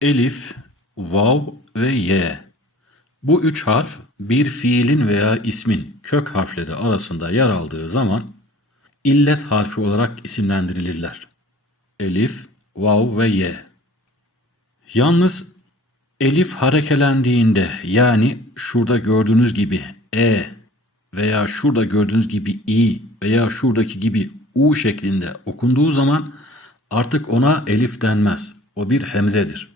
Elif, vav ve ye. Bu üç harf bir fiilin veya ismin kök harfleri arasında yer aldığı zaman illet harfi olarak isimlendirilirler. Elif, vav ve ye. Yalnız elif harekelendiğinde yani şurada gördüğünüz gibi e veya şurada gördüğünüz gibi i veya şuradaki gibi u şeklinde okunduğu zaman artık ona elif denmez. O bir hemzedir.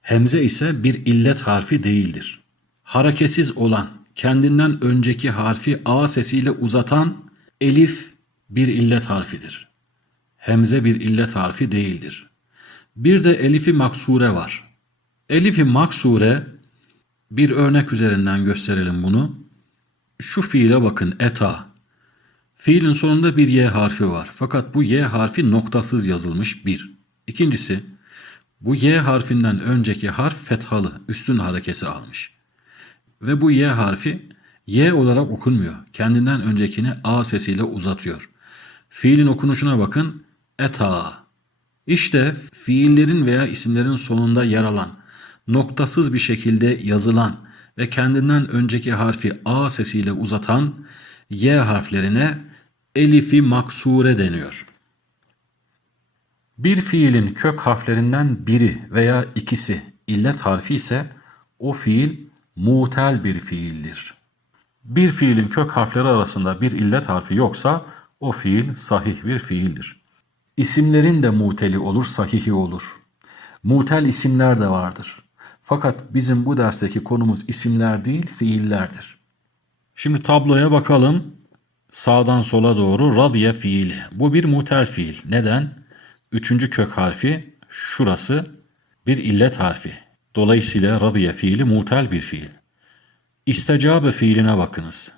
Hemze ise bir illet harfi değildir. Hareketsiz olan, kendinden önceki harfi a sesiyle uzatan elif bir illet harfidir. Hemze bir illet harfi değildir. Bir de elifi maksure var. Elifi maksure bir örnek üzerinden gösterelim bunu. Şu fiile bakın eta. Fiilin sonunda bir y harfi var. Fakat bu y harfi noktasız yazılmış bir. İkincisi bu y harfinden önceki harf fethalı, üstün harekesi almış. Ve bu y harfi y olarak okunmuyor. Kendinden öncekini a sesiyle uzatıyor. Fiilin okunuşuna bakın. Eta. İşte fiillerin veya isimlerin sonunda yer alan, noktasız bir şekilde yazılan ve kendinden önceki harfi a sesiyle uzatan y harflerine elifi maksure deniyor. Bir fiilin kök harflerinden biri veya ikisi illet harfi ise o fiil mutel bir fiildir. Bir fiilin kök harfleri arasında bir illet harfi yoksa o fiil sahih bir fiildir. İsimlerin de muteli olur, sahihi olur. Mutel isimler de vardır. Fakat bizim bu dersteki konumuz isimler değil, fiillerdir. Şimdi tabloya bakalım. Sağdan sola doğru radye fiili. Bu bir mutel fiil. Neden? Üçüncü kök harfi şurası bir illet harfi. Dolayısıyla radye fiili mutel bir fiil. İstecabe fiiline bakınız.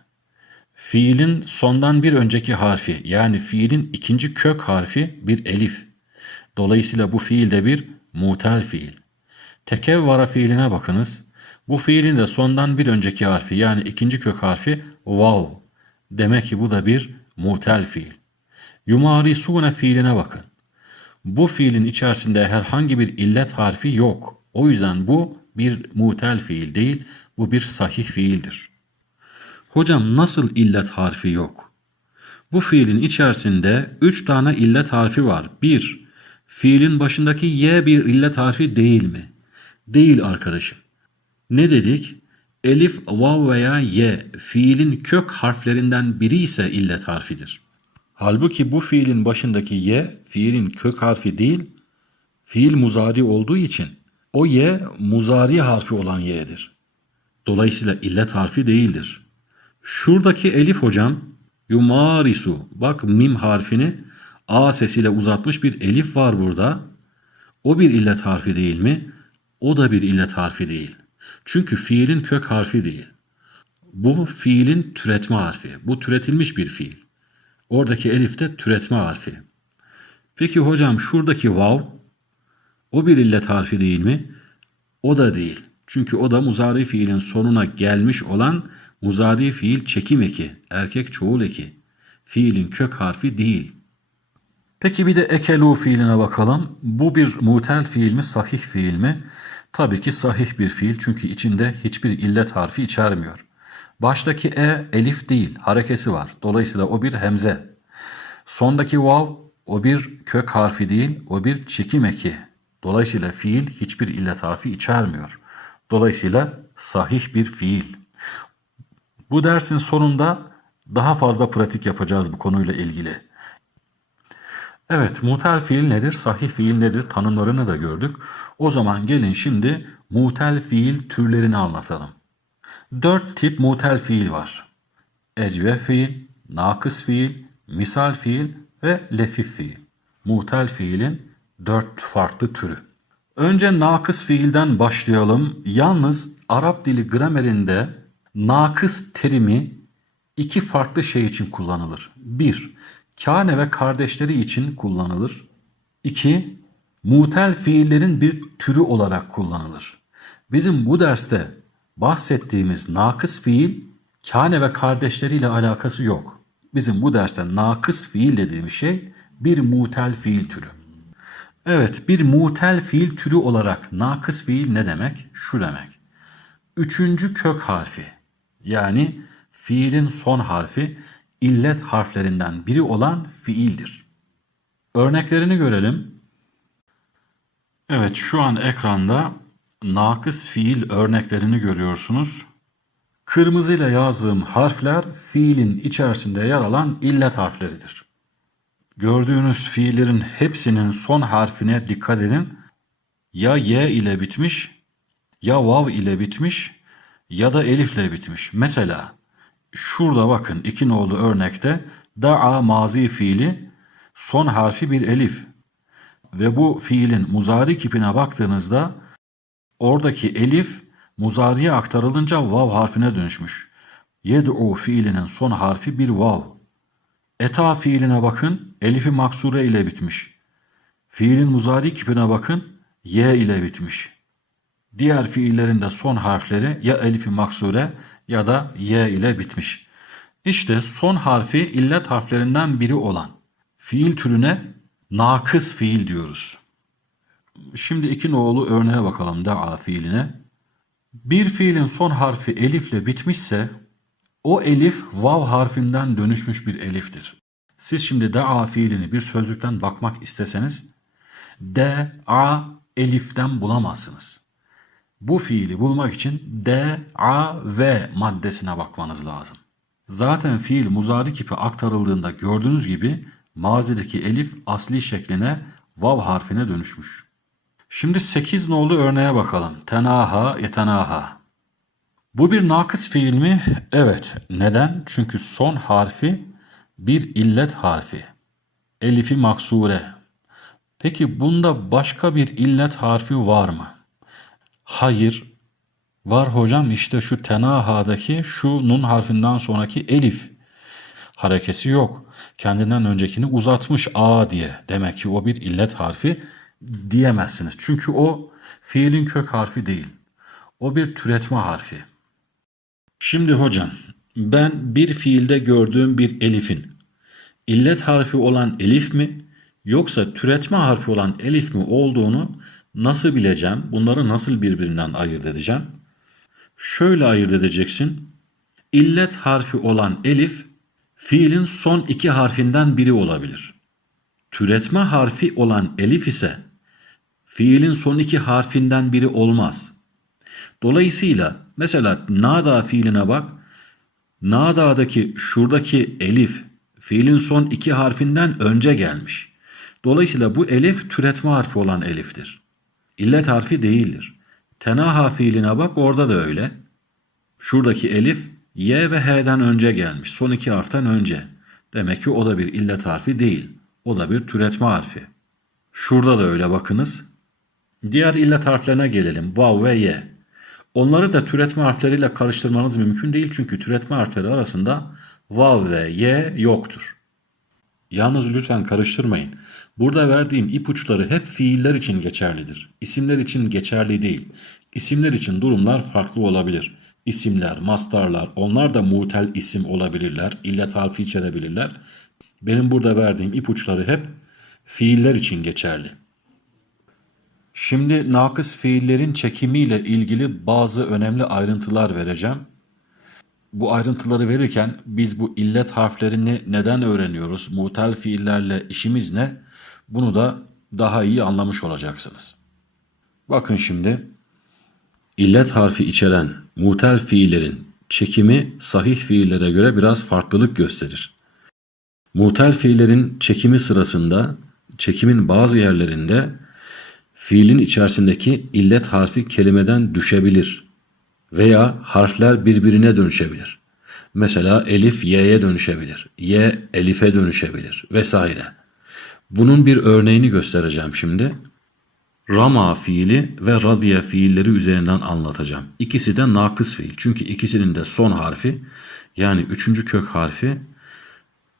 Fiilin sondan bir önceki harfi yani fiilin ikinci kök harfi bir elif. Dolayısıyla bu fiil de bir mutel fiil. Tekevvara fiiline bakınız. Bu fiilin de sondan bir önceki harfi yani ikinci kök harfi vav. Demek ki bu da bir mutel fiil. Yumarisune fiiline bakın. Bu fiilin içerisinde herhangi bir illet harfi yok. O yüzden bu bir mutel fiil değil, bu bir sahih fiildir. Hocam nasıl illet harfi yok? Bu fiilin içerisinde üç tane illet harfi var. Bir, fiilin başındaki y bir illet harfi değil mi? Değil arkadaşım. Ne dedik? Elif, vav veya y fiilin kök harflerinden biri ise illet harfidir. Halbuki bu fiilin başındaki y fiilin kök harfi değil, fiil muzari olduğu için o y muzari harfi olan y'dir. Dolayısıyla illet harfi değildir. Şuradaki elif hocam yumarisu bak mim harfini a sesiyle uzatmış bir elif var burada. O bir illet harfi değil mi? O da bir illet harfi değil. Çünkü fiilin kök harfi değil. Bu fiilin türetme harfi. Bu türetilmiş bir fiil. Oradaki elif de türetme harfi. Peki hocam şuradaki vav o bir illet harfi değil mi? O da değil. Çünkü o da muzari fiilin sonuna gelmiş olan muzari fiil çekim eki, erkek çoğul eki. Fiilin kök harfi değil. Peki bir de ekelu fiiline bakalım. Bu bir mutel fiil mi, sahih fiil mi? Tabii ki sahih bir fiil çünkü içinde hiçbir illet harfi içermiyor. Baştaki e elif değil, harekesi var. Dolayısıyla o bir hemze. Sondaki vav o bir kök harfi değil, o bir çekim eki. Dolayısıyla fiil hiçbir illet harfi içermiyor. Dolayısıyla sahih bir fiil. Bu dersin sonunda daha fazla pratik yapacağız bu konuyla ilgili. Evet, mutel fiil nedir, sahih fiil nedir tanımlarını da gördük. O zaman gelin şimdi mutel fiil türlerini anlatalım. Dört tip mutel fiil var. Ecve fiil, nakıs fiil, misal fiil ve lefif fiil. Mutel fiilin dört farklı türü. Önce nakıs fiilden başlayalım. Yalnız Arap dili gramerinde nakıs terimi iki farklı şey için kullanılır. Bir, kâne ve kardeşleri için kullanılır. İki, mutel fiillerin bir türü olarak kullanılır. Bizim bu derste bahsettiğimiz nakıs fiil kâne ve kardeşleriyle alakası yok. Bizim bu derste nakıs fiil dediğimiz şey bir mutel fiil türü. Evet, bir mutel fiil türü olarak nakıs fiil ne demek? Şu demek. Üçüncü kök harfi yani fiilin son harfi illet harflerinden biri olan fiildir. Örneklerini görelim. Evet, şu an ekranda nakıs fiil örneklerini görüyorsunuz. Kırmızıyla yazdığım harfler fiilin içerisinde yer alan illet harfleridir. Gördüğünüz fiillerin hepsinin son harfine dikkat edin. Ya y ile bitmiş, ya vav ile bitmiş ya da elifle bitmiş. Mesela şurada bakın iki nolu örnekte da'a mazi fiili son harfi bir elif. Ve bu fiilin muzari kipine baktığınızda oradaki elif muzariye aktarılınca vav harfine dönüşmüş. Yed'u fiilinin son harfi bir vav. Eta fiiline bakın, elifi maksure ile bitmiş. Fiilin muzari kipine bakın, y ile bitmiş. Diğer fiillerin de son harfleri ya elifi maksure ya da y ile bitmiş. İşte son harfi illet harflerinden biri olan fiil türüne nakıs fiil diyoruz. Şimdi iki nolu örneğe bakalım da'a fiiline. Bir fiilin son harfi elifle bitmişse o elif vav harfinden dönüşmüş bir eliftir. Siz şimdi da'a fiilini bir sözlükten bakmak isteseniz d, a, eliften bulamazsınız. Bu fiili bulmak için d, a, v maddesine bakmanız lazım. Zaten fiil muzari kipi aktarıldığında gördüğünüz gibi mazideki elif asli şekline vav harfine dönüşmüş. Şimdi 8 nolu örneğe bakalım. Tenaha, yetenaha. Bu bir nakıs fiil mi? Evet. Neden? Çünkü son harfi bir illet harfi. Elifi maksure. Peki bunda başka bir illet harfi var mı? Hayır. Var hocam işte şu tenahadaki şu nun harfinden sonraki elif. Harekesi yok. Kendinden öncekini uzatmış a diye. Demek ki o bir illet harfi diyemezsiniz. Çünkü o fiilin kök harfi değil. O bir türetme harfi. Şimdi hocam ben bir fiilde gördüğüm bir elifin illet harfi olan elif mi yoksa türetme harfi olan elif mi olduğunu nasıl bileceğim? Bunları nasıl birbirinden ayırt edeceğim? Şöyle ayırt edeceksin. İllet harfi olan elif fiilin son iki harfinden biri olabilir. Türetme harfi olan elif ise fiilin son iki harfinden biri olmaz. Dolayısıyla mesela nada fiiline bak. Nada'daki şuradaki elif fiilin son iki harfinden önce gelmiş. Dolayısıyla bu elif türetme harfi olan eliftir. İllet harfi değildir. Tenaha fiiline bak orada da öyle. Şuradaki elif y ve h'den önce gelmiş. Son iki harften önce. Demek ki o da bir illet harfi değil. O da bir türetme harfi. Şurada da öyle bakınız. Diğer illet harflerine gelelim. Vav ve y. Onları da türetme harfleriyle karıştırmanız mümkün değil çünkü türetme harfleri arasında vav ve y yoktur. Yalnız lütfen karıştırmayın. Burada verdiğim ipuçları hep fiiller için geçerlidir. İsimler için geçerli değil. İsimler için durumlar farklı olabilir. İsimler, mastarlar, onlar da mutel isim olabilirler, illet harfi içerebilirler. Benim burada verdiğim ipuçları hep fiiller için geçerli. Şimdi nakıs fiillerin çekimiyle ilgili bazı önemli ayrıntılar vereceğim. Bu ayrıntıları verirken biz bu illet harflerini neden öğreniyoruz? Mutel fiillerle işimiz ne? Bunu da daha iyi anlamış olacaksınız. Bakın şimdi illet harfi içeren mutel fiillerin çekimi sahih fiillere göre biraz farklılık gösterir. Mutel fiillerin çekimi sırasında çekimin bazı yerlerinde fiilin içerisindeki illet harfi kelimeden düşebilir veya harfler birbirine dönüşebilir. Mesela elif y'ye dönüşebilir, y elife dönüşebilir vesaire. Bunun bir örneğini göstereceğim şimdi. Rama fiili ve radiye fiilleri üzerinden anlatacağım. İkisi de nakıs fiil. Çünkü ikisinin de son harfi yani üçüncü kök harfi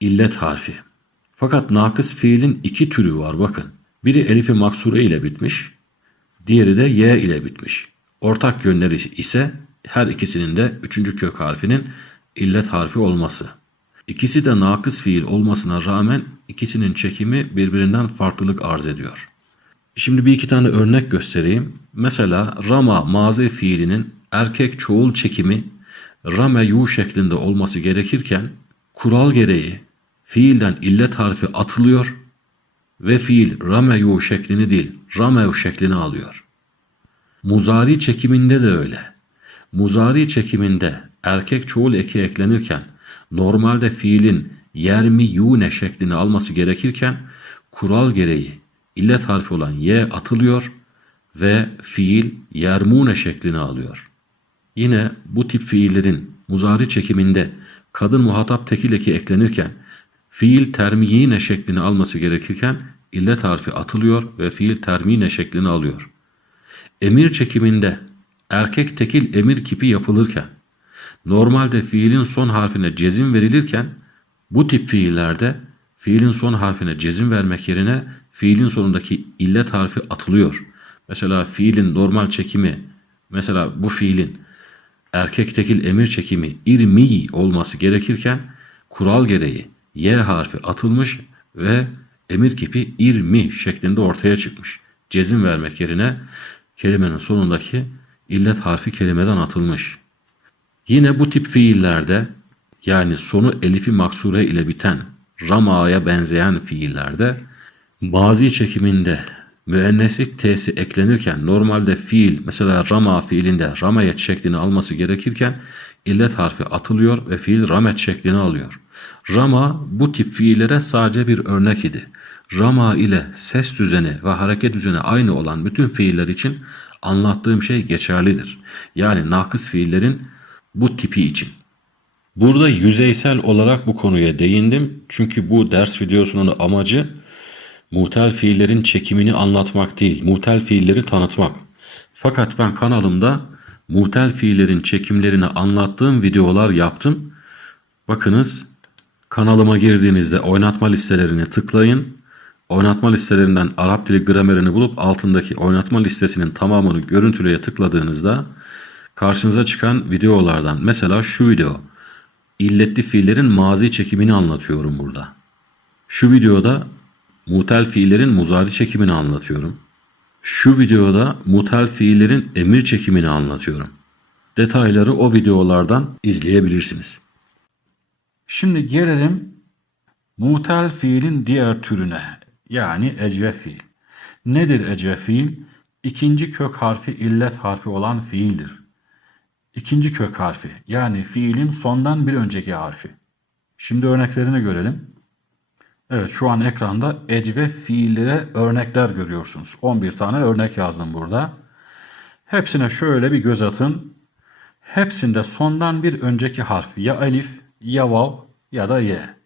illet harfi. Fakat nakıs fiilin iki türü var bakın. Biri elifi maksure ile bitmiş, diğeri de y ile bitmiş. Ortak yönleri ise her ikisinin de üçüncü kök harfinin illet harfi olması. İkisi de nakıs fiil olmasına rağmen ikisinin çekimi birbirinden farklılık arz ediyor. Şimdi bir iki tane örnek göstereyim. Mesela rama mazi fiilinin erkek çoğul çekimi rameyu şeklinde olması gerekirken kural gereği fiilden illet harfi atılıyor ve fiil rameyu şeklini değil ramev şeklini alıyor. Muzari çekiminde de öyle. Muzari çekiminde erkek çoğul eki eklenirken normalde fiilin yermiyune şeklini alması gerekirken kural gereği illet harfi olan ye atılıyor ve fiil yermune şeklini alıyor. Yine bu tip fiillerin muzari çekiminde kadın muhatap tekil eki eklenirken fiil termiyine şeklini alması gerekirken illet harfi atılıyor ve fiil termine şeklini alıyor. Emir çekiminde erkek tekil emir kipi yapılırken normalde fiilin son harfine cezim verilirken bu tip fiillerde fiilin son harfine cezim vermek yerine fiilin sonundaki illet harfi atılıyor. Mesela fiilin normal çekimi mesela bu fiilin erkek tekil emir çekimi irmi olması gerekirken kural gereği y harfi atılmış ve emir kipi irmi şeklinde ortaya çıkmış. Cezim vermek yerine kelimenin sonundaki illet harfi kelimeden atılmış. Yine bu tip fiillerde yani sonu elifi maksure ile biten ramaya benzeyen fiillerde mazi çekiminde müenneslik t'si eklenirken normalde fiil mesela rama fiilinde ramayet şeklini alması gerekirken illet harfi atılıyor ve fiil ramet şeklini alıyor. Rama bu tip fiillere sadece bir örnek idi. Rama ile ses düzeni ve hareket düzeni aynı olan bütün fiiller için anlattığım şey geçerlidir. Yani nakıs fiillerin bu tipi için. Burada yüzeysel olarak bu konuya değindim. Çünkü bu ders videosunun amacı muhtel fiillerin çekimini anlatmak değil, muhtel fiilleri tanıtmak. Fakat ben kanalımda muhtel fiillerin çekimlerini anlattığım videolar yaptım. Bakınız kanalıma girdiğinizde oynatma listelerini tıklayın. Oynatma listelerinden Arap dili gramerini bulup altındaki oynatma listesinin tamamını görüntüleye tıkladığınızda karşınıza çıkan videolardan mesela şu video illetli fiillerin mazi çekimini anlatıyorum burada. Şu videoda mutel fiillerin muzari çekimini anlatıyorum. Şu videoda mutel fiillerin emir çekimini anlatıyorum. Detayları o videolardan izleyebilirsiniz. Şimdi gelelim mutel fiilin diğer türüne yani ecve fiil. Nedir ecve fiil? İkinci kök harfi illet harfi olan fiildir. İkinci kök harfi yani fiilin sondan bir önceki harfi. Şimdi örneklerini görelim. Evet şu an ekranda ecve fiillere örnekler görüyorsunuz. 11 tane örnek yazdım burada. Hepsine şöyle bir göz atın. Hepsinde sondan bir önceki harf ya elif ya vav ya da ye.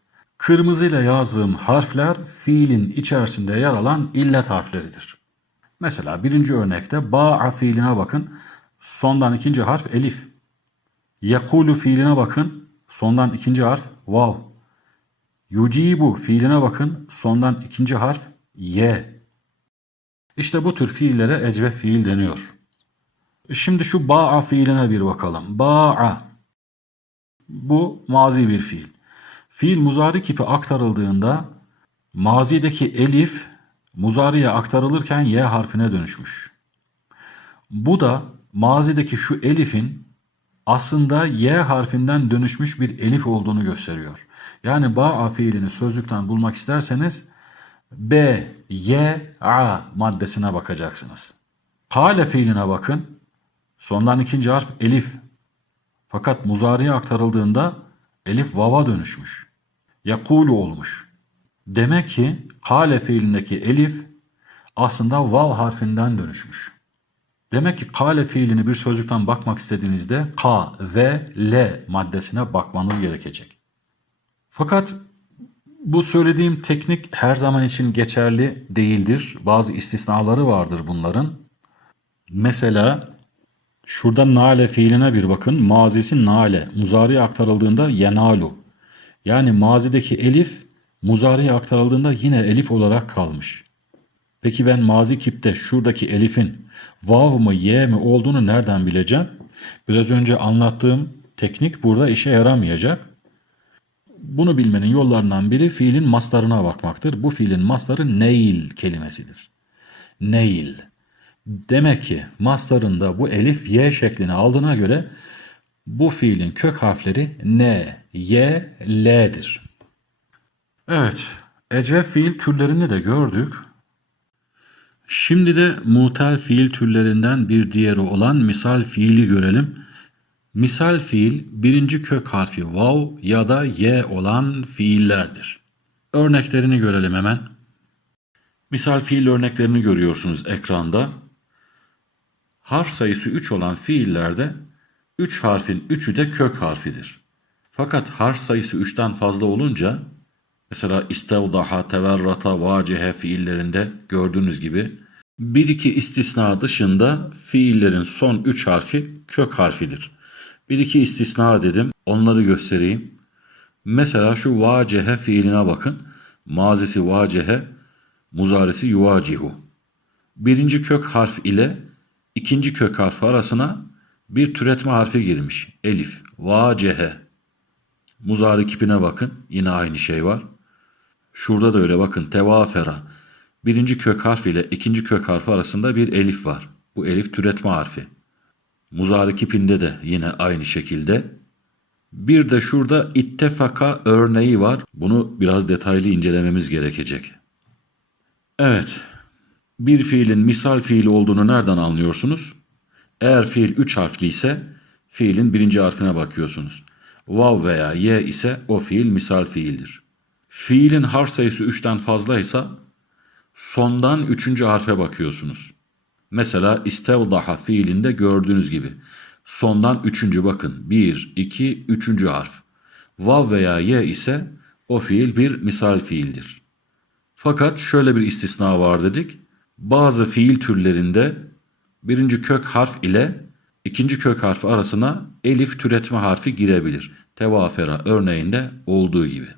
Kırmızıyla yazdığım harfler fiilin içerisinde yer alan illet harfleridir. Mesela birinci örnekte ba'a fiiline bakın. Sondan ikinci harf elif. Yakulu fiiline bakın. Sondan ikinci harf vav. Yucibu fiiline bakın. Sondan ikinci harf ye. İşte bu tür fiillere ecve fiil deniyor. Şimdi şu ba'a fiiline bir bakalım. Ba'a. Bu mazi bir fiil. Fiil muzari kipi aktarıldığında mazideki elif muzariye aktarılırken y harfine dönüşmüş. Bu da mazideki şu elifin aslında y harfinden dönüşmüş bir elif olduğunu gösteriyor. Yani ba'a fiilini sözlükten bulmak isterseniz B, Y, A maddesine bakacaksınız. Kale fiiline bakın. Sondan ikinci harf elif. Fakat muzariye aktarıldığında elif vava dönüşmüş. Yakulu olmuş. Demek ki kale fiilindeki elif aslında vav harfinden dönüşmüş. Demek ki kale fiilini bir sözcükten bakmak istediğinizde k ve l maddesine bakmanız gerekecek. Fakat bu söylediğim teknik her zaman için geçerli değildir. Bazı istisnaları vardır bunların. Mesela şurada nale fiiline bir bakın. Mazisi nale. Muzariye aktarıldığında yenalu. Yani mazideki elif muzariye aktarıldığında yine elif olarak kalmış. Peki ben mazi kipte şuradaki elifin vav mı y mi olduğunu nereden bileceğim? Biraz önce anlattığım teknik burada işe yaramayacak. Bunu bilmenin yollarından biri fiilin mastarına bakmaktır. Bu fiilin mastarı neil kelimesidir. neil. Demek ki mastarında bu elif y şeklini aldığına göre bu fiilin kök harfleri n, y, l'dir. Evet, ecel fiil türlerini de gördük. Şimdi de mutel fiil türlerinden bir diğeri olan misal fiili görelim. Misal fiil birinci kök harfi vav ya da y olan fiillerdir. Örneklerini görelim hemen. Misal fiil örneklerini görüyorsunuz ekranda. Harf sayısı 3 olan fiillerde 3 harfin 3'ü de kök harfidir. Fakat harf sayısı 3'ten fazla olunca mesela istevdaha, teverrata, vacihe fiillerinde gördüğünüz gibi bir iki istisna dışında fiillerin son 3 harfi kök harfidir. Bir iki istisna dedim. Onları göstereyim. Mesela şu vacehe fiiline bakın. Mazisi vacehe, muzaresi yuvacihu. Birinci kök harf ile ikinci kök harfi arasına bir türetme harfi girmiş. Elif, vacehe. Muzari kipine bakın. Yine aynı şey var. Şurada da öyle bakın. Tevafera. Birinci kök harf ile ikinci kök harfi arasında bir elif var. Bu elif türetme harfi. Muzari kipinde de yine aynı şekilde. Bir de şurada ittefaka örneği var. Bunu biraz detaylı incelememiz gerekecek. Evet. Bir fiilin misal fiili olduğunu nereden anlıyorsunuz? Eğer fiil 3 harfli ise fiilin birinci harfine bakıyorsunuz. Vav veya ye ise o fiil misal fiildir. Fiilin harf sayısı 3'ten fazlaysa sondan üçüncü harfe bakıyorsunuz. Mesela istevdaha fiilinde gördüğünüz gibi. Sondan üçüncü bakın. Bir, iki, üçüncü harf. Vav veya ye ise o fiil bir misal fiildir. Fakat şöyle bir istisna var dedik. Bazı fiil türlerinde birinci kök harf ile ikinci kök harfi arasına elif türetme harfi girebilir. Tevafera örneğinde olduğu gibi.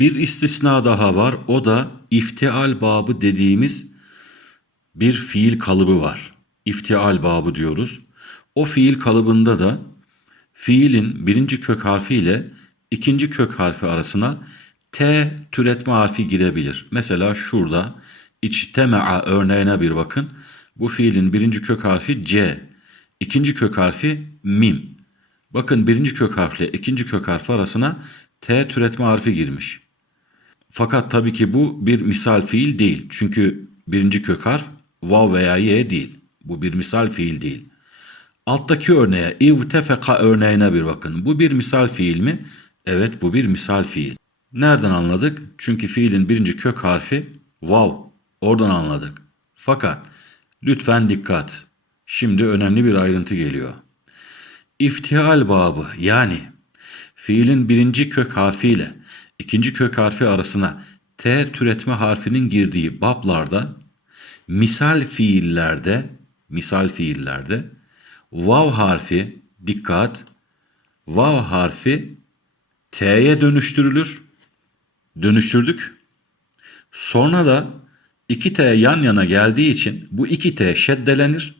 Bir istisna daha var. O da iftial babı dediğimiz bir fiil kalıbı var. İftial babı diyoruz. O fiil kalıbında da fiilin birinci kök harfi ile ikinci kök harfi arasına T türetme harfi girebilir. Mesela şurada içtemea örneğine bir bakın. Bu fiilin birinci kök harfi C, ikinci kök harfi mim. Bakın birinci kök harfle ikinci kök harfi arasına T türetme harfi girmiş. Fakat tabii ki bu bir misal fiil değil. Çünkü birinci kök harf vav veya ye değil. Bu bir misal fiil değil. Alttaki örneğe ivtefeka örneğine bir bakın. Bu bir misal fiil mi? Evet bu bir misal fiil. Nereden anladık? Çünkü fiilin birinci kök harfi vav. Oradan anladık. Fakat lütfen dikkat. Şimdi önemli bir ayrıntı geliyor. İftihal babı yani fiilin birinci kök harfiyle ikinci kök harfi arasına T türetme harfinin girdiği bablarda misal fiillerde misal fiillerde vav harfi dikkat vav harfi T'ye dönüştürülür. Dönüştürdük. Sonra da iki T yan yana geldiği için bu iki T şeddelenir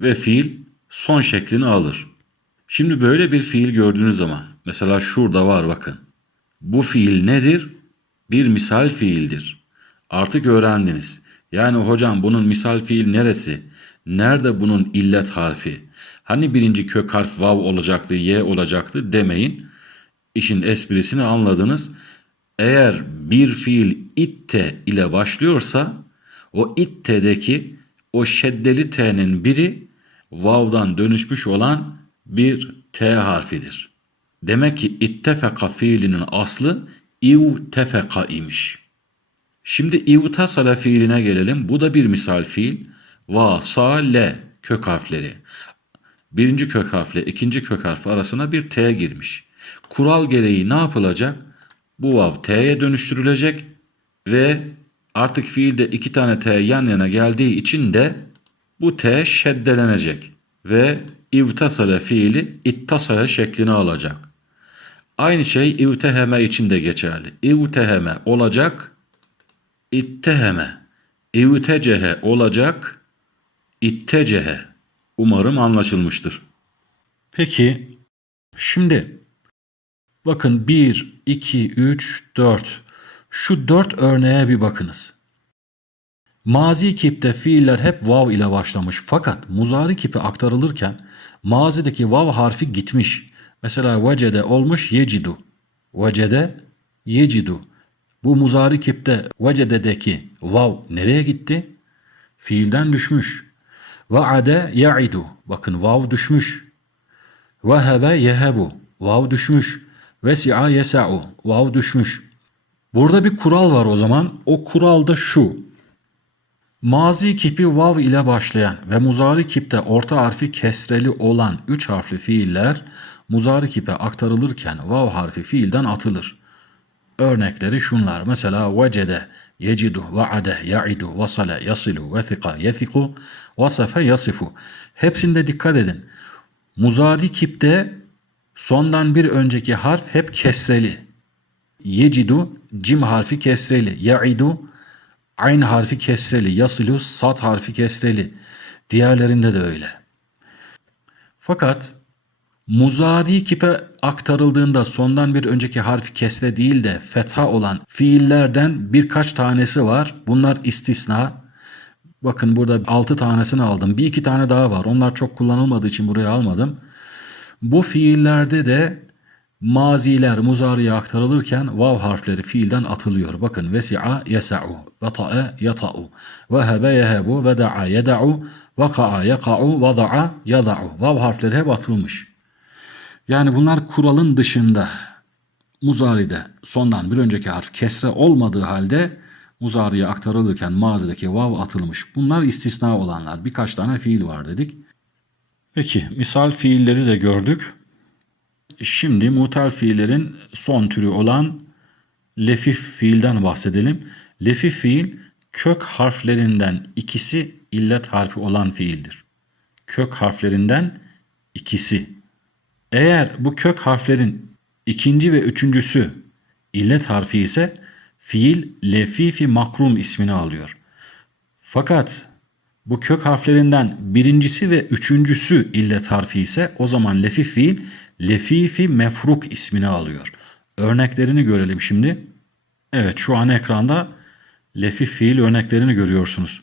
ve fiil son şeklini alır. Şimdi böyle bir fiil gördüğünüz zaman mesela şurada var bakın. Bu fiil nedir? Bir misal fiildir. Artık öğrendiniz. Yani hocam bunun misal fiil neresi? Nerede bunun illet harfi? Hani birinci kök harf vav olacaktı, y olacaktı demeyin. İşin esprisini anladınız. Eğer bir fiil itte ile başlıyorsa o itte'deki o şeddeli t'nin biri vav'dan dönüşmüş olan bir t harfidir. Demek ki ittefeka fiilinin aslı ivtefeka imiş. Şimdi ivtasala fiiline gelelim. Bu da bir misal fiil. Va, sa, le kök harfleri. Birinci kök harfle ikinci kök harfi arasına bir t girmiş. Kural gereği ne yapılacak? Bu vav t'ye dönüştürülecek ve artık fiilde iki tane t yan yana geldiği için de bu t şeddelenecek ve ivtasale fiili ittasale şeklini alacak. Aynı şey ivteheme için de geçerli. İvteheme olacak, itteheme. İvtecehe olacak, ittecehe. Umarım anlaşılmıştır. Peki, şimdi bakın 1, 2, 3, 4. Şu 4 örneğe bir bakınız. Mazi kipte fiiller hep vav ile başlamış fakat muzari kipe aktarılırken mazideki vav harfi gitmiş. Mesela vecede olmuş yecidu. Vecede yecidu. Bu muzari kipte vecededeki vav nereye gitti? Fiilden düşmüş. Vaade ya'idu. Bakın vav düşmüş. Vehebe yehebu. Vav düşmüş. Vesi'a yesa'u. Vav düşmüş. Burada bir kural var o zaman. O kural da şu. Mazi kipi vav ile başlayan ve muzari kipte orta harfi kesreli olan üç harfli fiiller muzari kipe aktarılırken vav harfi fiilden atılır. Örnekleri şunlar. Mesela vecede, yecidu, vaade, ya'idu, vasale, yasilu, vethika, yethiku, vasafe, yasifu. Hepsinde dikkat edin. Muzari kipte sondan bir önceki harf hep kesreli. Yecidu, cim harfi kesreli. Ya'idu, ayn harfi kesreli. Yasilu, sat harfi kesreli. Diğerlerinde de öyle. Fakat muzari kipe aktarıldığında sondan bir önceki harfi kesre değil de fetha olan fiillerden birkaç tanesi var. Bunlar istisna. Bakın burada 6 tanesini aldım. Bir iki tane daha var. Onlar çok kullanılmadığı için buraya almadım. Bu fiillerde de maziler muzariye aktarılırken vav harfleri fiilden atılıyor. Bakın vesi'a yesa'u, vata'e yata'u, vehebe yehebu, veda'a yeda'u, vaka'a yaka'u, vada'a yada'u. Vav harfleri hep atılmış. Yani bunlar kuralın dışında. Muzari'de sondan bir önceki harf kesre olmadığı halde muzariye aktarılırken mazideki vav atılmış. Bunlar istisna olanlar. Birkaç tane fiil var dedik. Peki misal fiilleri de gördük. Şimdi mutel fiillerin son türü olan lefif fiilden bahsedelim. Lefif fiil kök harflerinden ikisi illet harfi olan fiildir. Kök harflerinden ikisi. Eğer bu kök harflerin ikinci ve üçüncüsü illet harfi ise fiil lefifi makrum ismini alıyor. Fakat bu kök harflerinden birincisi ve üçüncüsü illet harfi ise o zaman lefif fiil lefifi mefruk ismini alıyor. Örneklerini görelim şimdi. Evet şu an ekranda lefif fiil örneklerini görüyorsunuz.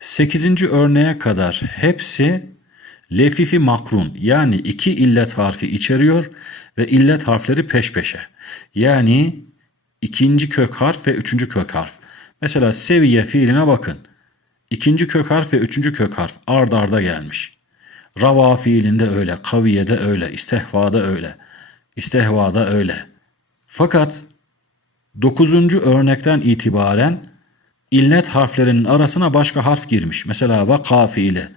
8. örneğe kadar hepsi lefifi makrun yani iki illet harfi içeriyor ve illet harfleri peş peşe. Yani ikinci kök harf ve üçüncü kök harf. Mesela seviye fiiline bakın. İkinci kök harf ve üçüncü kök harf ard arda gelmiş. Rava fiilinde öyle, kaviyede öyle, istehvada öyle, istehvada öyle. Fakat dokuzuncu örnekten itibaren illet harflerinin arasına başka harf girmiş. Mesela vaka fiili.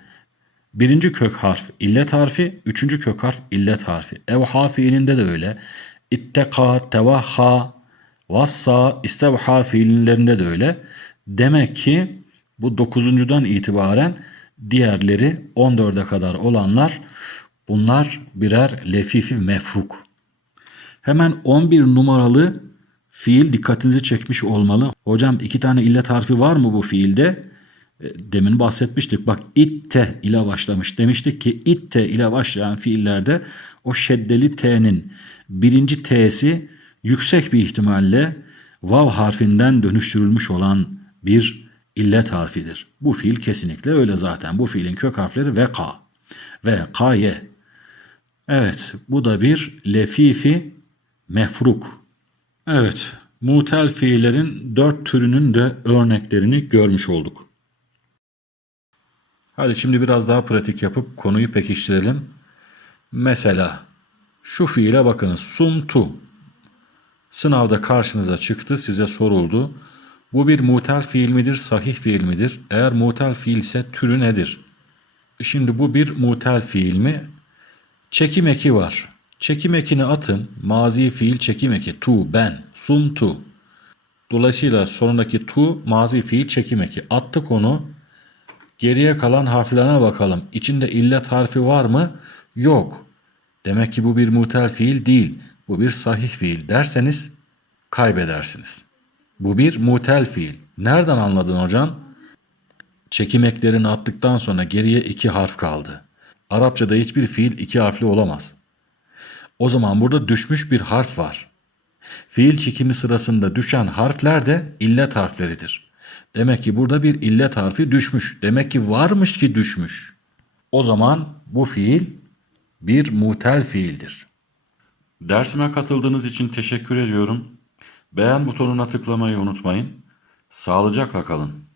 Birinci kök harf illet harfi, üçüncü kök harf illet harfi. Evha fiilinde de öyle. İtteka, tevahha, vassa, istevha fiillerinde de öyle. Demek ki bu dokuzuncudan itibaren diğerleri 14'e kadar olanlar bunlar birer lefifi mefruk. Hemen 11 numaralı fiil dikkatinizi çekmiş olmalı. Hocam iki tane illet harfi var mı bu fiilde? E, Demin bahsetmiştik. Bak itte ile başlamış. Demiştik ki itte ile başlayan fiillerde o şeddeli t'nin birinci t'si yüksek bir ihtimalle vav harfinden dönüştürülmüş olan bir illet harfidir. Bu fiil kesinlikle öyle zaten. Bu fiilin kök harfleri veka ve kaye. Evet bu da bir lefifi mefruk. Evet mutel fiillerin dört türünün de örneklerini görmüş olduk. Hadi şimdi biraz daha pratik yapıp konuyu pekiştirelim. Mesela şu fiile bakınız. Sumtu. Sınavda karşınıza çıktı, size soruldu. Bu bir mutel fiil midir, sahih fiil midir? Eğer mutel fiil ise türü nedir? Şimdi bu bir mutel fiil mi? Çekim eki var. Çekim ekini atın. Mazi fiil çekim eki. Tu, ben, sumtu. Dolayısıyla sonundaki tu mazi fiil çekim eki. Attık onu. Geriye kalan harflerine bakalım. İçinde illet harfi var mı? Yok. Demek ki bu bir mutel fiil değil. Bu bir sahih fiil derseniz kaybedersiniz. Bu bir mutel fiil. Nereden anladın hocam? Çekim eklerini attıktan sonra geriye iki harf kaldı. Arapçada hiçbir fiil iki harfli olamaz. O zaman burada düşmüş bir harf var. Fiil çekimi sırasında düşen harfler de illet harfleridir. Demek ki burada bir illet harfi düşmüş. Demek ki varmış ki düşmüş. O zaman bu fiil bir mutel fiildir. Dersime katıldığınız için teşekkür ediyorum. Beğen butonuna tıklamayı unutmayın. Sağlıcakla kalın.